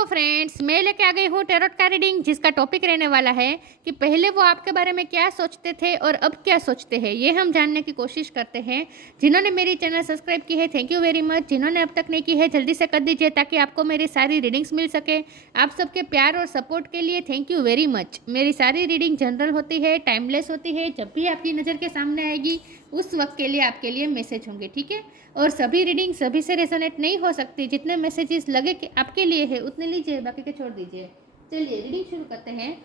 Hello friends, मैं लेके आ गई हूँ टैरोट का रीडिंग, जिसका टॉपिक रहने वाला है कि पहले वो आपके बारे में क्या सोचते थे और अब क्या सोचते हैं। ये हम जानने की कोशिश करते हैं। जिन्होंने मेरी चैनल सब्सक्राइब की है, थैंक यू वेरी मच। जिन्होंने अब तक नहीं की है, जल्दी से कर दीजिए ताकि आपको मेरी सारी रीडिंग्स मिल सके। आप सबके प्यार और सपोर्ट के लिए थैंक यू वेरी मच। मेरी सारी रीडिंग जनरल होती है, टाइमलेस होती है। जब भी आपकी नज़र के सामने आएगी उस वक्त के लिए आपके लिए मैसेज होंगे, ठीक है। और सभी रीडिंग सभी से रेजोनेट नहीं हो सकती। जितने मैसेजेस लगे कि आपके लिए है उतने लीजिए, बाकी के छोड़ दीजिए। चलिए रीडिंग शुरू करते हैं।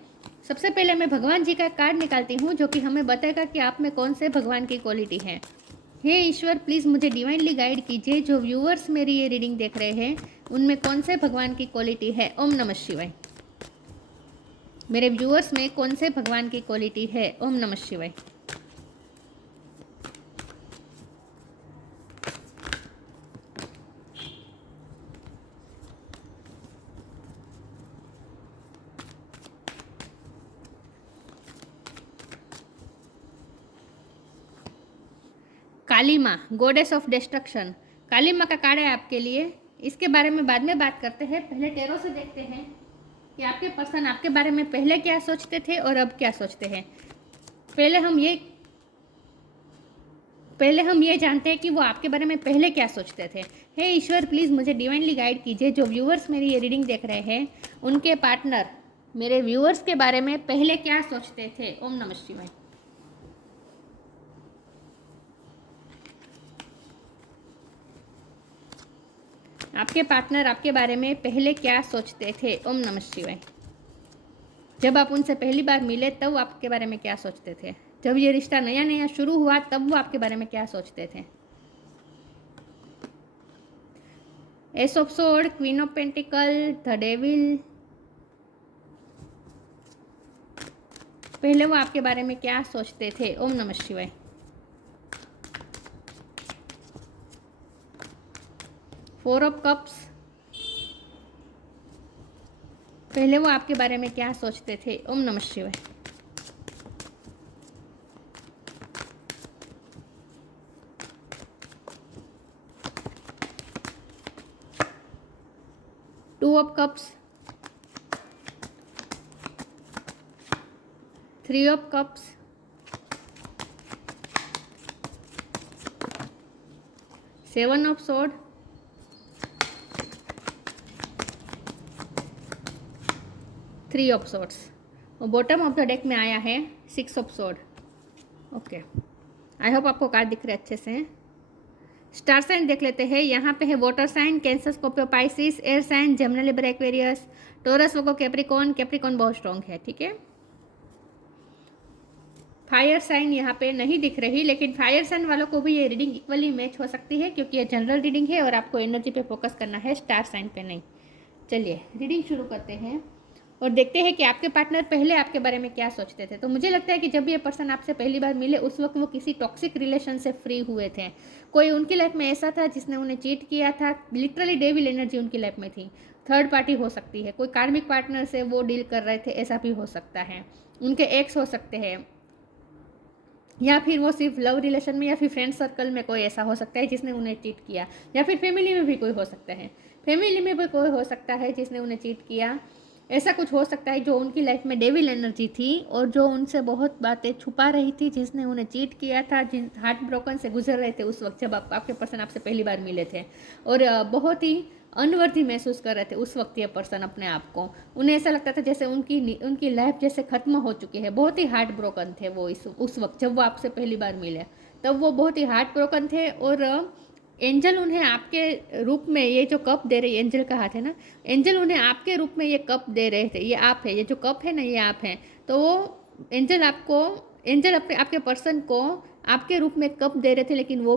सबसे पहले मैं भगवान जी का कार्ड निकालती हूँ, जो कि हमें बताएगा कि आप में कौन से भगवान की क्वालिटी है। हे ईश्वर, प्लीज़ मुझे डिवाइनली गाइड कीजिए। जो व्यूअर्स मेरी ये रीडिंग देख रहे हैं उनमें कौन से भगवान की क्वालिटी है। ओम नमः शिवाय। मेरे व्यूअर्स में कौन से भगवान की क्वालिटी है। ओम नमः शिवाय। काली माँ, गॉडेस ऑफ डिस्ट्रक्शन। काली माँ का कार्ड है आपके लिए। इसके बारे में बाद में बात करते हैं। पहले टैरो से देखते हैं कि आपके पर्सन आपके बारे में पहले क्या सोचते थे और अब क्या सोचते हैं। पहले हम ये जानते हैं कि वो आपके बारे में पहले क्या सोचते थे। हे ईश्वर, प्लीज़ मुझे डिवाइनली गाइड कीजिए। जो व्यूअर्स मेरी ये रीडिंग देख रहे हैं उनके पार्टनर मेरे व्यूअर्स के बारे में पहले क्या सोचते थे। ओम नमः शिवाय। आपके पार्टनर आपके बारे में पहले क्या सोचते थे। ओम नमः शिवाय। जब आप उनसे पहली बार मिले तब आपके बारे में क्या सोचते थे। जब ये रिश्ता नया नया शुरू हुआ तब वो आपके बारे में क्या सोचते थे। S of sword, queen of pentacle, the devil. पहले वो आपके बारे में क्या सोचते थे। ओम नमः शिवाय। Four of cups. पहले वो आपके बारे में क्या सोचते थे। ओम नमः शिवाय। Two of cups, three of cups, seven of sword, three of swords. और बॉटम ऑफ द डेक में आया है six of sword. Okay, I hope आपको कार्ड दिख रहे अच्छे से। स्टार साइन देख लेते हैं। यहाँ पे है water sign, cancer, Scorpio, Pisces, air sign, Gemini, Libra, Aquarius, Taurus, Virgo, Capricorn. Capricorn बहुत स्ट्रॉन्ग है, ठीक है। फायर साइन यहाँ पे नहीं दिख रही, लेकिन फायर साइन वालों को भी ये रीडिंग इक्वली मैच हो सकती है, क्योंकि ये जनरल रीडिंग है और आपको एनर्जी पे फोकस करना है, स्टार साइन पे नहीं। चलिए रीडिंग शुरू करते हैं और देखते हैं कि आपके पार्टनर पहले आपके बारे में क्या सोचते थे। तो मुझे लगता है कि जब ये पर्सन आपसे पहली बार मिले उस वक्त वो किसी टॉक्सिक रिलेशन से फ्री हुए थे। कोई उनकी लाइफ में ऐसा था जिसने उन्हें चीट किया था। लिटरली डेविल एनर्जी उनकी लाइफ में थी। थर्ड पार्टी हो सकती है, कोई कार्मिक पार्टनर से वो डील कर रहे थे, ऐसा भी हो सकता है। उनके एक्स हो सकते हैं, या फिर वो सिर्फ लव रिलेशन में या फिर फ्रेंड सर्कल में कोई ऐसा हो सकता है जिसने उन्हें चीट किया, या फिर फैमिली में भी कोई हो सकता है। फैमिली में भी कोई हो सकता है जिसने उन्हें चीट किया। ऐसा कुछ हो सकता है जो उनकी लाइफ में डेविल एनर्जी थी और जो उनसे बहुत बातें छुपा रही थी, जिसने उन्हें चीट किया था, जिन हार्ट ब्रोकन से गुजर रहे थे उस वक्त जब आपके पर्सन आपसे पहली बार मिले थे, और बहुत ही अनवर्दी महसूस कर रहे थे उस वक्त ये पर्सन अपने आप को। उन्हें ऐसा लगता था जैसे उनकी लाइफ जैसे ख़त्म हो चुकी है। बहुत ही हार्ट ब्रोकन थे वो उस वक्त जब वो आपसे पहली बार मिले, तब वो बहुत ही हार्ट ब्रोकन थे। और एंजल उन्हें आपके रूप में ये जो कप दे रही, एंजल का हाथ है ना, एंजल उन्हें आपके रूप में ये कप दे रहे थे। ये आप है, ये जो कप है ना, ये आप हैं। तो वो एंजल आपके पर्सन को आपके रूप में कप दे रहे थे, लेकिन वो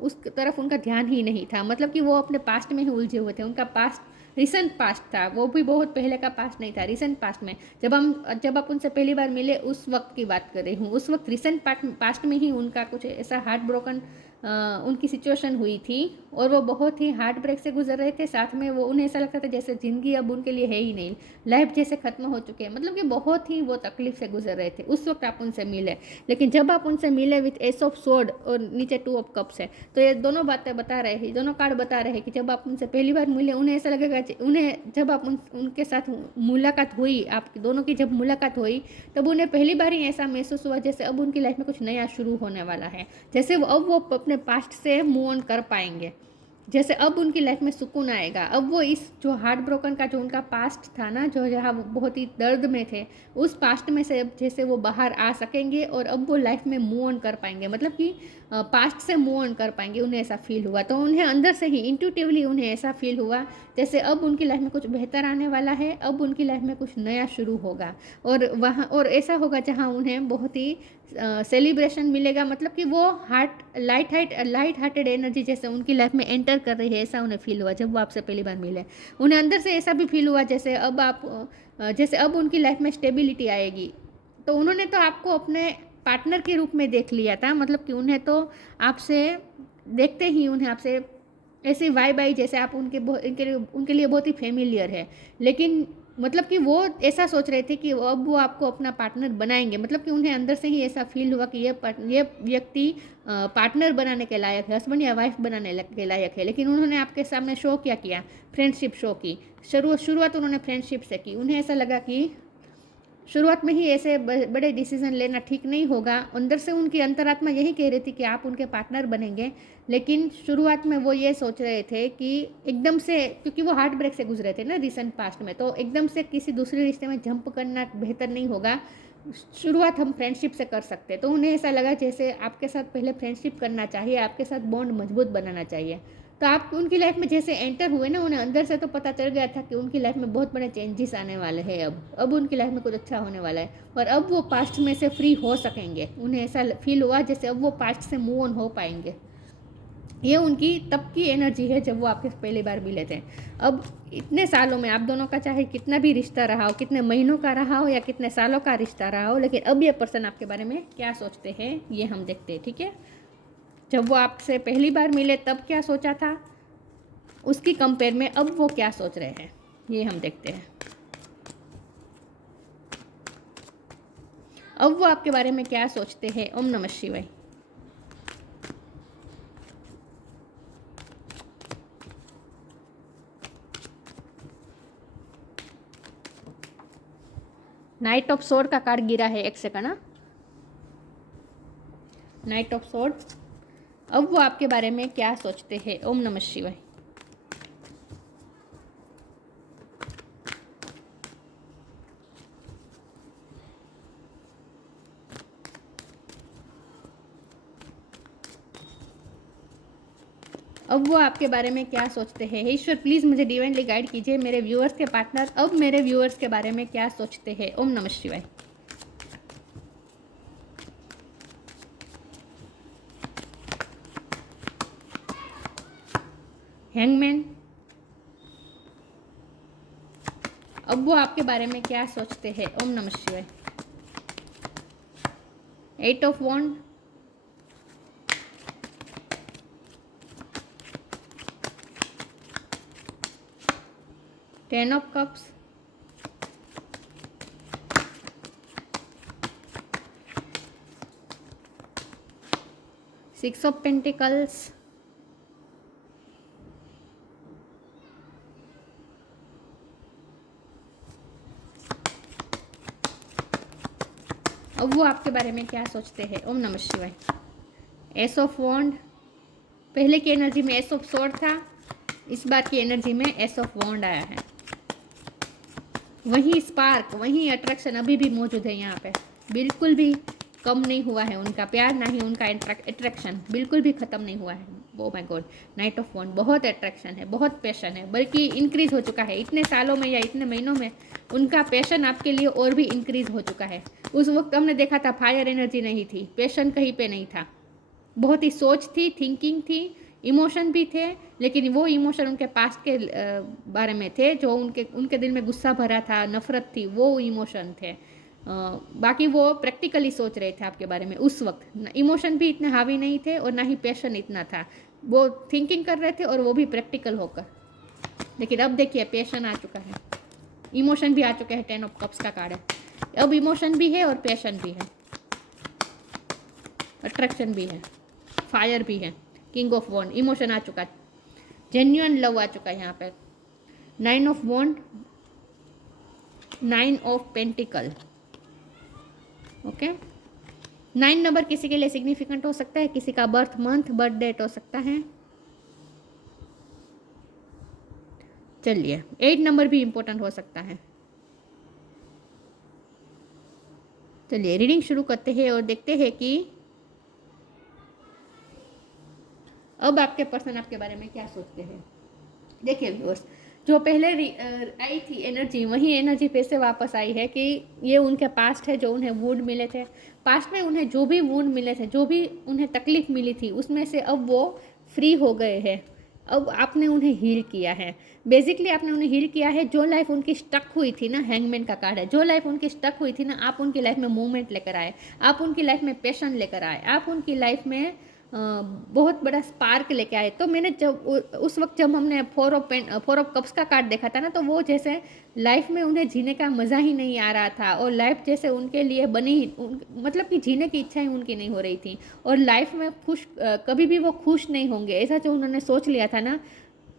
उस तरफ उनका ध्यान ही नहीं था। मतलब कि वो अपने पास्ट में ही उलझे हुए थे। उनका पास्ट रिसेंट पास्ट था, वो भी बहुत पहले का पास्ट नहीं था, रिसेंट पास्ट में। जब आप उनसे पहली बार मिले उस वक्त की बात कर रही हूँ। उस वक्त रिसेंट पास्ट में ही उनका कुछ ऐसा हार्ट ब्रोकन उनकी सिचुएशन हुई थी और वो बहुत ही हार्ट ब्रेक से गुजर रहे थे। साथ में वो उन्हें ऐसा लगता था जैसे ज़िंदगी अब उनके लिए है ही नहीं, लाइफ जैसे ख़त्म हो चुके हैं, मतलब कि बहुत ही वो तकलीफ से गुजर रहे थे। उस वक्त आप उनसे मिले, लेकिन जब आप उनसे मिले विथ एस ऑफ सोर्ड और नीचे 2 ऑफ कप्स है, तो ये दोनों बातें बता रहे हैं, दोनों कार्ड बता रहे हैं कि जब आप उनसे पहली बार मिले उन्हें ऐसा लगेगा, उन्हें जब आप उनके साथ मुलाकात हुई, आपकी दोनों की जब मुलाकात हुई, तब उन्हें पहली बार ही ऐसा महसूस हुआ जैसे अब उनकी लाइफ में कुछ नया शुरू होने वाला है, जैसे अब वो अपने पास्ट से मूव ऑन कर पाएंगे, जैसे अब उनकी लाइफ में सुकून आएगा। अब वो इस जो हार्ट ब्रोकन का जो उनका पास्ट था ना, जो जहाँ वो बहुत ही दर्द में थे, उस पास्ट में से अब जैसे वो बाहर आ सकेंगे और अब वो लाइफ में मूव ऑन कर पाएंगे, मतलब कि पास्ट से मूव ऑन कर पाएंगे। उन्हें ऐसा फील हुआ, तो उन्हें अंदर से ही इंट्यूटिवली उन्हें ऐसा फील हुआ जैसे अब उनकी लाइफ में कुछ बेहतर आने वाला है, अब उनकी लाइफ में कुछ नया शुरू होगा। और वहाँ और ऐसा होगा जहाँ उन्हें बहुत ही सेलिब्रेशन मिलेगा, मतलब कि वो लाइट हार्टेड एनर्जी जैसे उनकी लाइफ में एंटर कर रही है, ऐसा उन्हें फील हुआ जब वो आपसे पहली बार मिले। उन्हें अंदर से ऐसा भी फील हुआ जैसे अब उनकी लाइफ में स्टेबिलिटी आएगी। तो उन्होंने तो आपको अपने पार्टनर के रूप में देख लिया था, मतलब कि उन्हें तो आपसे देखते ही उन्हें आपसे ऐसी वाइब आई जैसे आप उनके लिए बहुत ही फेमिलियर है। लेकिन मतलब कि वो ऐसा सोच रहे थे कि अब वो आपको अपना पार्टनर बनाएंगे, मतलब कि उन्हें अंदर से ही ऐसा फील हुआ कि ये व्यक्ति पार्टनर बनाने के लायक है, हस्बैंड या वाइफ बनाने के लायक है। लेकिन उन्होंने आपके सामने शो क्या किया, फ्रेंडशिप शो की। शुरुआत उन्होंने फ्रेंडशिप से की। उन्हें ऐसा लगा कि शुरुआत में ही ऐसे बड़े डिसीजन लेना ठीक नहीं होगा। अंदर से उनकी अंतरात्मा यही कह रही थी कि आप उनके पार्टनर बनेंगे, लेकिन शुरुआत में वो ये सोच रहे थे कि एकदम से, क्योंकि वो हार्ट ब्रेक से गुजरे थे ना रिसेंट पास्ट में, तो एकदम से किसी दूसरे रिश्ते में जंप करना बेहतर नहीं होगा, शुरुआत हम फ्रेंडशिप से कर सकते हैं। तो उन्हें ऐसा लगा जैसे आपके साथ पहले फ्रेंडशिप करना चाहिए, आपके साथ बॉन्ड मजबूत बनाना चाहिए। तो आप उनकी लाइफ में जैसे एंटर हुए ना, उन्हें अंदर से तो पता चल गया था कि उनकी लाइफ में बहुत बड़े चेंजेस आने वाले हैं। अब उनकी लाइफ में कुछ अच्छा होने वाला है और अब वो पास्ट में से फ्री हो सकेंगे। उन्हें ऐसा फील हुआ जैसे अब वो पास्ट से मूव ऑन हो पाएंगे। ये उनकी तब की एनर्जी है जब वो आपके पहली बार मिले थे। अब इतने सालों में आप दोनों का चाहे कितना भी रिश्ता रहा हो, कितने महीनों का रहा हो या कितने सालों का रिश्ता रहा हो, लेकिन अब ये पर्सन आपके बारे में क्या सोचते हैं ये हम देखते हैं, ठीक है। जब वो आपसे पहली बार मिले तब क्या सोचा था, उसकी कंपेयर में अब वो क्या सोच रहे हैं ये हम देखते हैं। अब वो आपके बारे में क्या सोचते हैं। ओम नमः शिवाय। नाइट ऑफ सोर्ड का कार्ड गिरा है, एक सेकंड ना। नाइट ऑफ सोर्ड, अब वो आपके बारे में क्या सोचते हैं। ओम नमः शिवाय। अब वो आपके बारे में क्या सोचते हैं। ईश्वर प्लीज़ मुझे डिवाइनली गाइड कीजिए, मेरे व्यूअर्स के पार्टनर अब मेरे व्यूअर्स के बारे में क्या सोचते हैं। ओम नमः शिवाय। हैंगमैन, अब वो आपके बारे में क्या सोचते हैं। ओम नमः शिवाय। 8 of wand, ten of cups, six of pentacles, अब वो आपके बारे में क्या सोचते हैं। ओम नमः शिवाय। एस ऑफ वॉन्ड, पहले की एनर्जी में एस ऑफ सोर्ड था, इस बार की एनर्जी में एस ऑफ वॉन्ड आया है। वही स्पार्क, वही अट्रैक्शन अभी भी मौजूद है यहाँ पे, बिल्कुल भी कम नहीं हुआ है उनका प्यार, ना ही उनका अट्रैक्शन बिल्कुल भी ख़त्म नहीं हुआ है। Oh my God, knight of wand, बहुत अट्रैक्शन है, बहुत पैशन है, बल्कि इंक्रीज हो चुका है इतने सालों में या इतने महीनों में। उनका पैशन आपके लिए और भी इंक्रीज हो चुका है। उस वक्त हमने देखा था फायर एनर्जी नहीं थी, पैशन कहीं पे नहीं था, बहुत ही सोच थी, थिंकिंग थी, इमोशन भी थे, लेकिन वो इमोशन उनके पास्ट के बारे में थे, जो उनके दिल में गुस्सा भरा था, नफरत थी, वो इमोशन थे। बाकी वो प्रैक्टिकली सोच रहे थे आपके बारे में उस वक्त। इमोशन भी इतने हावी नहीं थे और ना ही पैशन इतना था, वो थिंकिंग कर रहे थे और वो भी प्रैक्टिकल होकर। लेकिन अब देखिए पैशन आ चुका है, इमोशन भी आ चुके हैं। 10 ऑफ कप्स का कार्ड है। अब इमोशन भी है और पैशन भी है, अट्रैक्शन भी है, फायर भी है, किंग ऑफ वॉन्ड, इमोशन आ चुका है, जेन्युइन लव आ चुका है यहाँ पर। 9 of wand, 9 of pentacle. Okay, 9 number किसी के लिए सिग्निफिकेंट हो सकता है, किसी का बर्थ मंथ, बर्थ डेट हो सकता है। चलिए 8 नंबर भी इंपॉर्टेंट हो सकता है। चलिए रीडिंग शुरू करते हैं और देखते हैं कि अब आपके पर्सन आपके बारे में क्या सोचते हैं। देखिए व्यूअर्स, जो पहले आई थी एनर्जी, वही एनर्जी फिर से वापस आई है कि ये उनके पास्ट है, जो उन्हें वुंड मिले थे पास्ट में, उन्हें जो भी वुंड मिले थे, जो भी उन्हें तकलीफ मिली थी, उसमें से अब वो फ्री हो गए हैं। अब आपने उन्हें हील किया है, बेसिकली आपने उन्हें हील किया है। जो लाइफ उनकी स्टक हुई थी ना, हैंगमैन का कार्ड है, जो लाइफ उनकी स्टक हुई थी ना, आप उनकी लाइफ में मूवमेंट लेकर आए, आप उनकी लाइफ में पैशन लेकर आए, आप उनकी लाइफ में बहुत बड़ा स्पार्क लेके आए। तो मैंने जब उस वक्त जब हमने 4 ऑफ कप्स का कार्ड देखा था ना, तो वो जैसे लाइफ में उन्हें जीने का मज़ा ही नहीं आ रहा था, और लाइफ जैसे उनके लिए बनी मतलब कि जीने की इच्छा ही उनकी नहीं हो रही थी, और लाइफ में कभी भी वो खुश नहीं होंगे, ऐसा जो उन्होंने सोच लिया था ना,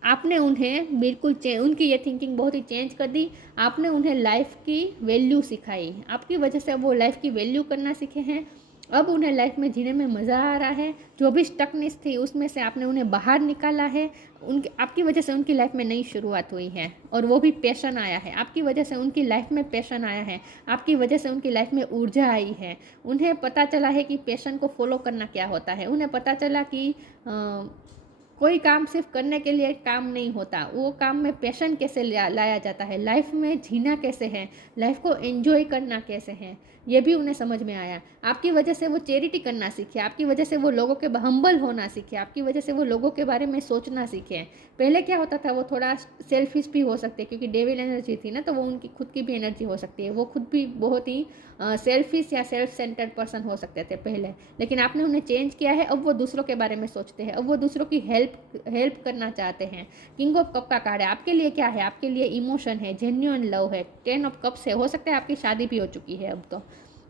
आपने उन्हें बिल्कुल उनकी ये थिंकिंग बहुत ही चेंज कर दी। आपने उन्हें लाइफ की वैल्यू सिखाई, आपकी वजह से वो लाइफ की वैल्यू करना सीखे हैं। अब उन्हें लाइफ में जीने में मज़ा आ रहा है। जो भी स्टकनेस थी उसमें से आपने उन्हें बाहर निकाला है। उनकी आपकी वजह से उनकी लाइफ में नई शुरुआत हुई है, और वो भी पैशन आया है। आपकी वजह से उनकी लाइफ में पैशन आया है, आपकी वजह से उनकी लाइफ में ऊर्जा आई है। उन्हें पता चला है कि पैशन को फॉलो करना क्या होता है। उन्हें पता चला कि कोई काम सिर्फ करने के लिए काम नहीं होता, वो काम में पैशन कैसे लाया जाता है, लाइफ में जीना कैसे है, लाइफ को एंजॉय करना कैसे है, ये भी उन्हें समझ में आया। आपकी वजह से वो चैरिटी करना सीखे, आपकी वजह से वो लोगों के हम्बल होना सीखे, आपकी वजह से वो लोगों के बारे में सोचना सीखे। पहले क्या होता था, वो थोड़ा सेल्फिश भी हो सकते, क्योंकि डेविल एनर्जी थी ना, तो वो उनकी खुद की भी एनर्जी हो सकती है, वो खुद भी बहुत ही सेल्फिश या सेल्फ सेंटर्ड पर्सन हो सकते थे पहले। लेकिन आपने उन्हें चेंज किया है, अब वो दूसरों के बारे में सोचते हैं, अब वो दूसरों की हेल्प करना चाहते हैं। किंग ऑफ कप का कार्ड है, आपके लिए क्या है, आपके लिए इमोशन है, जेन्युइन लव है, 10 ऑफ कप्स है। हो सकता है आपकी शादी भी हो चुकी है अब तो,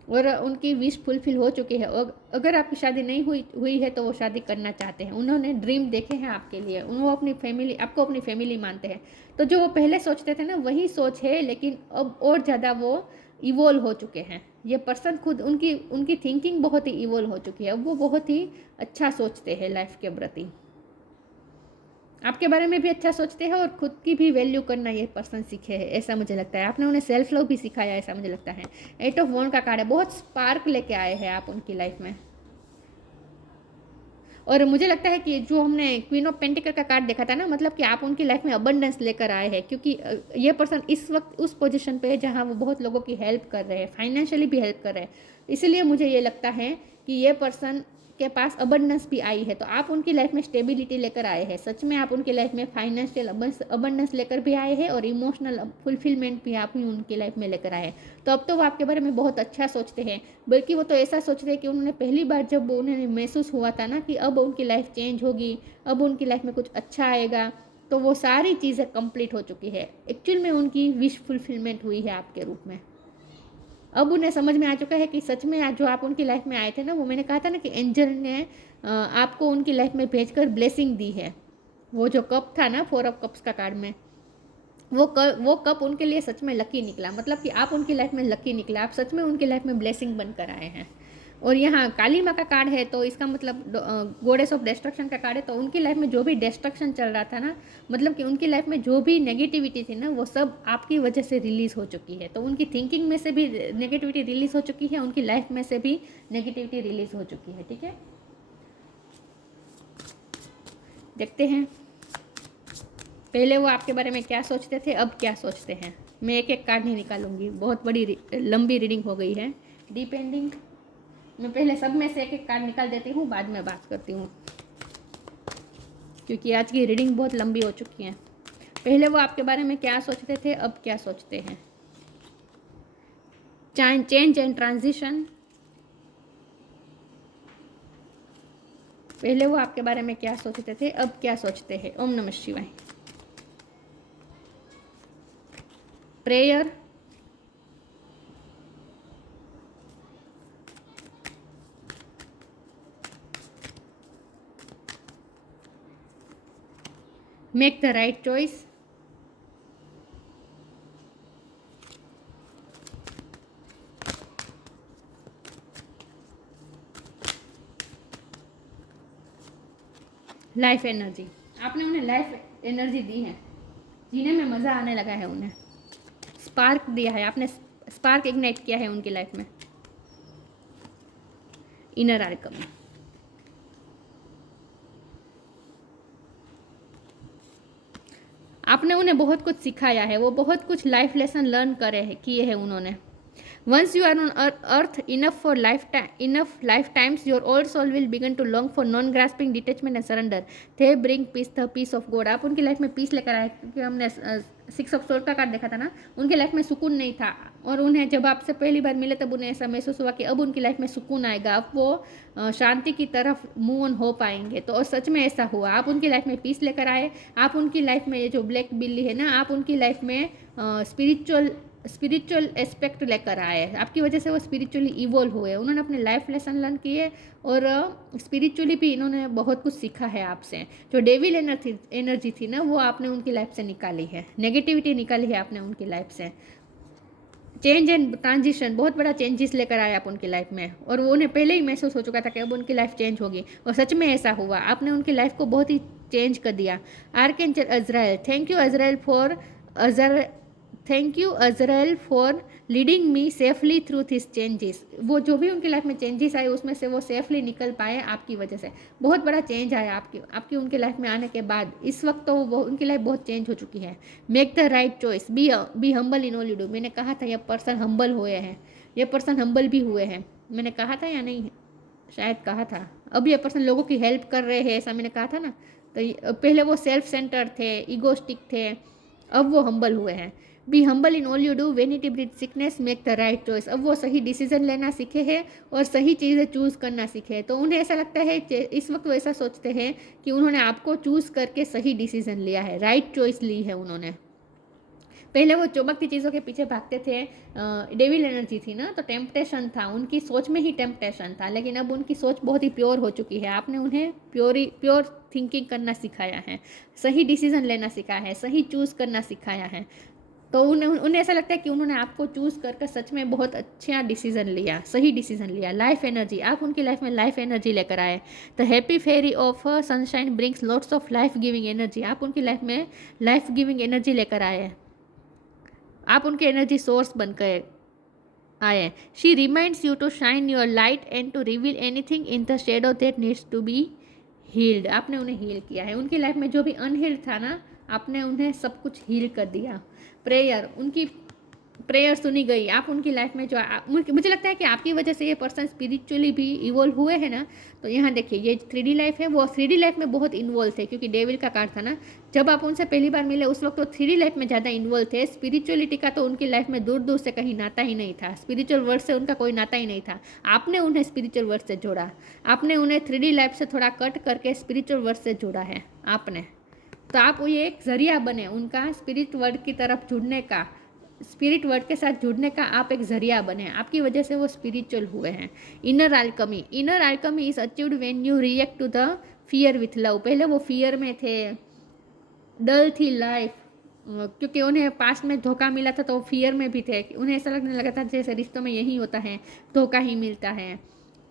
और उनकी विश फुलफिल हो चुकी है। और अगर आपकी शादी नहीं हुई है तो वो शादी करना चाहते हैं, उन्होंने ड्रीम देखे हैं आपके लिए, वो अपनी फैमिली, आपको अपनी फैमिली मानते हैं। तो जो वो पहले सोचते थे ना, वही सोच है, लेकिन अब और ज़्यादा वो इवोल्व हो चुके हैं। ये पर्सन खुद, उनकी थिंकिंग बहुत ही इवोल्व हो चुकी है। अब वो बहुत ही अच्छा सोचते हैं लाइफ के प्रति, आपके बारे में भी अच्छा सोचते हैं, और खुद की भी वैल्यू करना ये पर्सन सीखे है, ऐसा मुझे लगता है। आपने उन्हें सेल्फ लव भी सिखाया, ऐसा मुझे लगता है। 8 ऑफ वॉन्ड का कार्ड है, बहुत स्पार्क लेके आए हैं आप उनकी लाइफ में। और मुझे लगता है कि जो हमने क्वीन ऑफ पेंटिकल का कार्ड देखा था ना, मतलब कि आप उनकी लाइफ में अबंडेंस लेकर आए हैं, क्योंकि ये पर्सन इस वक्त उस पोजीशन पे है जहाँ वो बहुत लोगों की हेल्प कर रहे हैं, फाइनेंशियली भी हेल्प कर रहे हैं। इसलिए मुझे ये लगता है कि ये पर्सन के पास अबंडेंस भी आई है, तो आप उनकी लाइफ में स्टेबिलिटी लेकर आए हैं। सच में आप उनकी लाइफ में फाइनेंशियल अबंडेंस लेकर भी आए हैं, और इमोशनल फुलफिलमेंट भी आप ही उनकी लाइफ में लेकर आए हैं। तो अब तो वो आपके बारे में बहुत अच्छा सोचते हैं, बल्कि वो तो ऐसा सोचते हैं कि उन्होंने पहली बार जब उन्हें महसूस हुआ था ना कि अब उनकी लाइफ चेंज होगी, अब उनकी लाइफ में कुछ अच्छा आएगा, तो वो सारी चीज़ें कंप्लीट हो चुकी है। एक्चुअल में उनकी विश फुलफिलमेंट हुई है आपके रूप में। अब उन्हें समझ में आ चुका है कि सच में आज जो आप उनकी लाइफ में आए थे ना, वो मैंने कहा था ना कि एंजल ने आपको उनकी लाइफ में भेजकर ब्लेसिंग दी है। वो जो कप था ना 4 ऑफ कप्स का कार्ड में, वो कप उनके लिए सच में लकी निकला, मतलब कि आप उनकी लाइफ में लकी निकला, आप सच में उनकी लाइफ में ब्लेसिंग बनकर आए हैं। और यहाँ काली माँ का कार्ड है, तो इसका मतलब गॉडेस ऑफ डिस्ट्रक्शन का कार्ड है। तो उनकी लाइफ में जो भी डिस्ट्रक्शन चल रहा था ना, मतलब कि उनकी लाइफ में जो भी नेगेटिविटी थी ना, वो सब आपकी वजह से रिलीज़ हो चुकी है। तो उनकी थिंकिंग में से भी नेगेटिविटी रिलीज़ हो चुकी है, उनकी लाइफ में से भी नेगेटिविटी रिलीज़ हो चुकी है। ठीक है, देखते हैं पहले वो आपके बारे में क्या सोचते थे, अब क्या सोचते हैं। मैं एक एक कार्ड नहीं निकालूंगी, बहुत बड़ी लंबी रीडिंग हो गई है। डिपेंडिंग, मैं पहले सब में से एक एक कार्ड निकाल देती हूँ, बाद में बात करती हूँ, क्योंकि आज की रीडिंग बहुत लंबी हो चुकी है। पहले वो आपके बारे में क्या सोचते थे, अब क्या सोचते हैं। चेंज एंड ट्रांजिशन, पहले वो आपके बारे में क्या सोचते थे, अब क्या सोचते हैं। ओम नमः शिवाय। Prayer, make the right choice, life energy, आपने उन्हें लाइफ एनर्जी दी है, जीने में मज़ा आने लगा है, उन्हें स्पार्क दिया है, आपने स्पार्क इग्नाइट किया है उनकी लाइफ में। इनर आल्केमी, आपने उन्हें बहुत कुछ सिखाया है, वो बहुत कुछ लाइफ लेसन लर्न किए हैं उन्होंने। Once you are on earth enough for lifetimes, your old soul will begin to long for non-grasping detachment and surrender. They bring peace, the peace of God. आप उनकी लाइफ में piece लेकर आए, क्योंकि हमने 6 ऑफ सोल का card देखा था ना, उनके लाइफ में सुकून नहीं था, और उन्हें जब आपसे पहली बार मिले तब उन्हें ऐसा महसूस हुआ कि अब उनकी लाइफ में सुकून आएगा, अब वो शांति की तरफ मूव ऑन हो पाएंगे। तो सच में ऐसा हुआ, आप उनकी लाइफ में पीस लेकर आए। आप उनकी लाइफ में ये जो ब्लैक बिल्ली है ना, आप उनकी लाइफ में स्पिरिचुअल एस्पेक्ट लेकर आए। आपकी वजह से वो स्पिरिचुअली इवॉल्व हुए, उन्होंने अपने लाइफ लेसन लर्न किए, और स्पिरिचुअली भी इन्होंने बहुत कुछ सीखा है आपसे। जो डेविल एनर्जी थी ना, वो आपने उनकी लाइफ से निकाली है, नेगेटिविटी निकाली है आपने उनकी लाइफ से। चेंज एंड ट्रांजिशन, बहुत बड़ा चेंजेस लेकर आए आप उनकी लाइफ में, और वो उन्हें पहले ही महसूस हो चुका था कि अब उनकी लाइफ चेंज होगी, और सच में ऐसा हुआ, आपने उनकी लाइफ को बहुत ही चेंज कर दिया। Archangel Azrael, thank you Azrael for leading me safely through this changes. वो जो भी उनकी लाइफ में चेंजेस आए, उसमें से वो सेफली निकल पाए आपकी वजह से। बहुत बड़ा चेंज आया आपकी उनके लाइफ में आने के बाद। इस वक्त तो वो उनकी लाइफ बहुत चेंज हो चुकी है। Make the right choice, be humble in all you do. मैंने कहा था ये पर्सन हम्बल हुए हैं, ये पर्सन हम्बल भी हुए हैं। मैंने कहा था या नहीं, शायद कहा था। अब ये पर्सन लोगों की हेल्प कर रहे हैं, ऐसा मैंने कहा था ना। तो पहले वो सेल्फ सेंटर थे, ईगोस्टिक थे, अब वो हम्बल हुए हैं। Be humble in all you do, when it breed sickness make the right choice. अब वो सही डिसीजन लेना सीखे हैं और सही चीज़ें चूज़ करना सीखे हैं। तो उन्हें ऐसा लगता है, इस वक्त वो ऐसा सोचते हैं कि उन्होंने आपको चूज़ करके सही डिसीजन लिया है, राइट चॉइस ली है उन्होंने। पहले वो चमकती चीज़ों के पीछे भागते थे, डेविल एनर्जी थी ना, तो टेम्पटेशन था, उनकी सोच में ही टेम्पटेशन था। लेकिन अब उनकी सोच बहुत ही प्योर हो चुकी है, आपने उन्हें प्योर थिंकिंग करना सिखाया है, सही डिसीजन लेना सिखाया है, सही चूज़ करना सिखाया है। तो उन्हें ऐसा लगता है कि उन्होंने आपको चूज़ करके सच में बहुत अच्छा डिसीजन लिया, सही डिसीजन लिया। लाइफ एनर्जी, आप उनकी लाइफ में लाइफ एनर्जी लेकर आए। The happy fairy of sunshine brings lots of life giving energy. आप उनकी लाइफ में लाइफ गिविंग एनर्जी लेकर आए, आप उनके एनर्जी सोर्स बनकर आए। She reminds you to shine your light and to reveal anything in the shadow that needs to be healed. आपने उन्हें हील किया है, उनकी लाइफ में जो भी अनहील्ड था ना, आपने उन्हें सब कुछ हील कर दिया। प्रेयर, उनकी प्रेयर सुनी गई। आप उनकी लाइफ में जो मुझे लगता है कि आपकी वजह से ये पर्सन स्पिरिचुअली भी इवॉल्व हुए हैं ना। तो यहाँ देखिए, ये 3D लाइफ है, वो 3D लाइफ में बहुत इन्वॉल्व थे, क्योंकि डेविल का कार्ड था ना। जब आप उनसे पहली बार मिले उस वक्त तो 3D लाइफ में ज़्यादा इन्वॉल्व थे। स्पिरिचुअलिटी का तो उनकी लाइफ में दूर दूर से कहीं नाता ही नहीं था, स्पिरिचुअल वर्ल्ड से उनका कोई नाता ही नहीं था। आपने उन्हें स्पिरिचुअल वर्ल्ड से जोड़ा, आपने उन्हें 3D लाइफ से थोड़ा कट करके स्पिरिचुअल वर्ल्ड से जोड़ा है आपने। तो आप ये एक जरिया बने उनका स्पिरिट वर्ल्ड की तरफ जुड़ने का, स्पिरिट वर्ल्ड के साथ जुड़ने का आप एक जरिया बने। आपकी वजह से वो स्पिरिचुअल हुए हैं। Inner alchemy is achieved when you react to the fear with love. पहले वो फियर में थे, डल थी लाइफ, क्योंकि उन्हें पास्ट में धोखा मिला था, तो वो फियर में भी थे। उन्हें ऐसा लगने लगा था जैसे रिश्तों में यही होता है, धोखा ही मिलता है।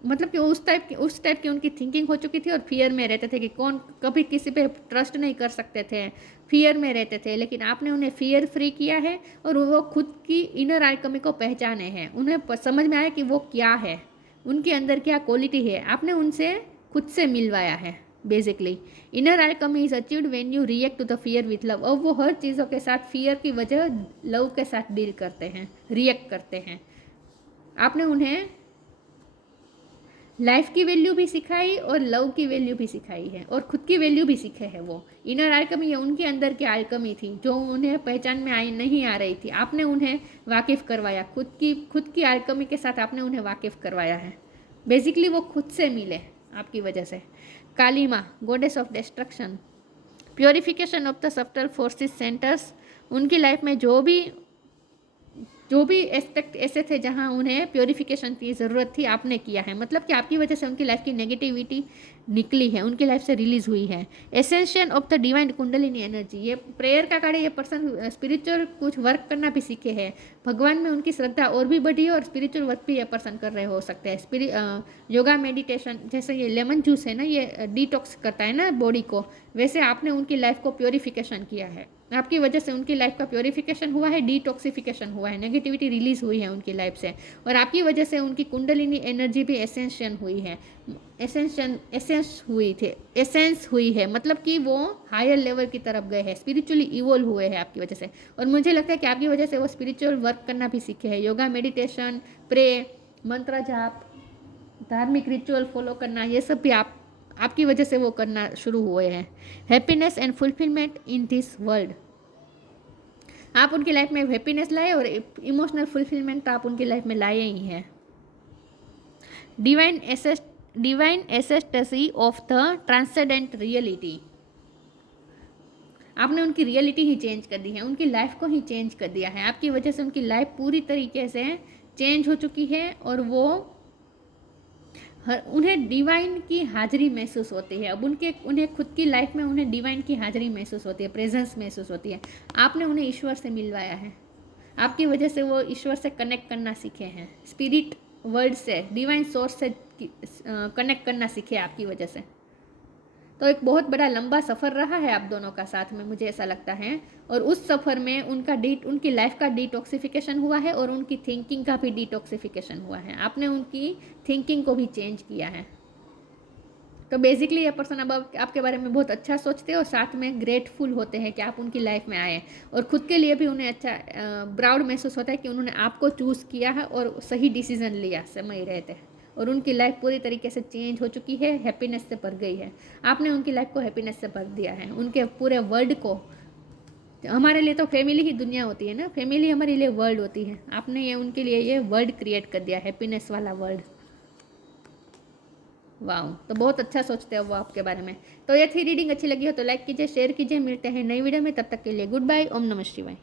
मतलब कि उस टाइप की उनकी थिंकिंग हो चुकी थी, और फियर में रहते थे कि कभी किसी पे ट्रस्ट नहीं कर सकते थे, फियर में रहते थे। लेकिन आपने उन्हें फियर फ्री किया है, और वो खुद की इनर आल्केमी को पहचाने हैं। उन्हें समझ में आया कि वो क्या है, उनके अंदर क्या क्वालिटी है। आपने उनसे खुद से मिलवाया है basically. Inner alchemy is achieved when you react to the fear with love. अब वो हर चीज़ों के साथ फियर की वजह लव के साथ डील करते हैं, रिएक्ट करते हैं। आपने उन्हें लाइफ की वैल्यू भी सिखाई और लव की वैल्यू भी सिखाई है और खुद की वैल्यू भी सीखे है। वो इनर आल्कमी है, उनके अंदर की आल्कमी थी जो उन्हें पहचान में आई नहीं आ रही थी, आपने उन्हें वाकिफ करवाया, खुद की आल्कमी के साथ आपने उन्हें वाकिफ करवाया है। बेसिकली वो खुद से मिले आपकी वजह से। काली माँ, goddess of destruction, purification of the subtle forces centres, उनकी लाइफ में जो भी एस्पेक्ट ऐसे थे जहां उन्हें प्योरिफिकेशन की ज़रूरत थी, आपने किया है। मतलब कि आपकी वजह से उनकी लाइफ की नेगेटिविटी निकली है, उनकी लाइफ से रिलीज हुई है। Essential of the divine kundalini energy, ये प्रेयर का कार्य, ये पर्सन स्पिरिचुअल कुछ वर्क करना भी सीखे हैं, भगवान में उनकी श्रद्धा और भी बढ़ी है और स्पिरिचुअल वर्क भी ये पर्सन कर रहे हो सकते हैं। योगा मेडिटेशन, जैसे ये लेमन जूस है ना, ये डिटॉक्स करता है ना बॉडी को, वैसे आपने उनकी लाइफ को प्योरिफिकेशन किया है। आपकी वजह से उनकी लाइफ का प्योरिफिकेशन हुआ है, डिटॉक्सिफिकेशन हुआ है, नेगेटिविटी रिलीज हुई है उनकी लाइफ से, और आपकी वजह से उनकी कुंडलिनी एनर्जी भी एसेंशन हुई है, एसेंस हुई है। मतलब कि वो हायर लेवल की तरफ गए हैं, स्पिरिचुअली इवोल्व हुए हैं आपकी वजह से। और मुझे लगता है कि आपकी वजह से वो स्पिरिचुअल वर्क करना भी सीखे हैं, योगा मेडिटेशन, प्रे, मंत्र जाप, धार्मिक रिचुअल फॉलो करना, ये सब भी आपकी वजह से वो करना शुरू हुए हैं। Happiness and fulfilment in this world, आप उनकी लाइफ में हैप्पीनेस लाए और इमोशनल फुलफिलमेंट तो आप उनकी लाइफ में लाए ही हैं। Divine ecstasy of the transcendent reality, आपने उनकी रियलिटी ही चेंज कर दी है, उनकी लाइफ को ही चेंज कर दिया है। आपकी वजह से उनकी लाइफ पूरी तरीके से चेंज हो चुकी है और वो उन्हें डिवाइन की हाजिरी महसूस होती है। अब उन्हें खुद की लाइफ में उन्हें डिवाइन की हाजिरी महसूस होती है, प्रेजेंस महसूस होती है। आपने उन्हें ईश्वर से मिलवाया है, आपकी वजह से वो ईश्वर से कनेक्ट करना सीखे हैं, स्पिरिट वर्ल्ड से, डिवाइन सोर्स से कनेक्ट करना सीखे आपकी वजह से। तो एक बहुत बड़ा लंबा सफ़र रहा है आप दोनों का साथ में, मुझे ऐसा लगता है। और उस सफ़र में उनकी लाइफ का डिटॉक्सिफिकेशन हुआ है और उनकी थिंकिंग का भी डिटॉक्सिफिकेशन हुआ है। आपने उनकी थिंकिंग को भी चेंज किया है। तो बेसिकली ये पर्सन अब आपके बारे में बहुत अच्छा सोचते हैं और साथ में ग्रेटफुल होते हैं कि आप उनकी लाइफ में आए, और खुद के लिए भी उन्हें अच्छा प्राउड महसूस होता है कि उन्होंने आपको चूज़ किया है और सही डिसीजन लिया समय रहते, और उनकी लाइफ पूरी तरीके से चेंज हो चुकी है, हैप्पीनेस से भर गई है। आपने उनकी लाइफ को हैप्पीनेस से भर दिया है, उनके पूरे वर्ल्ड को। हमारे लिए तो फैमिली ही दुनिया होती है ना, फैमिली हमारे लिए वर्ल्ड होती है, आपने ये उनके लिए ये वर्ल्ड क्रिएट कर दिया, हैप्पीनेस वाला वर्ल्ड। वाह, तो बहुत अच्छा सोचते हो वो आपके बारे में। तो ये थी रीडिंग, अच्छी लगी हो तो लाइक कीजिए, शेयर कीजिए। मिलते हैं नई वीडियो में, तब तक के लिए गुड बाय, ओम नमः शिवाय।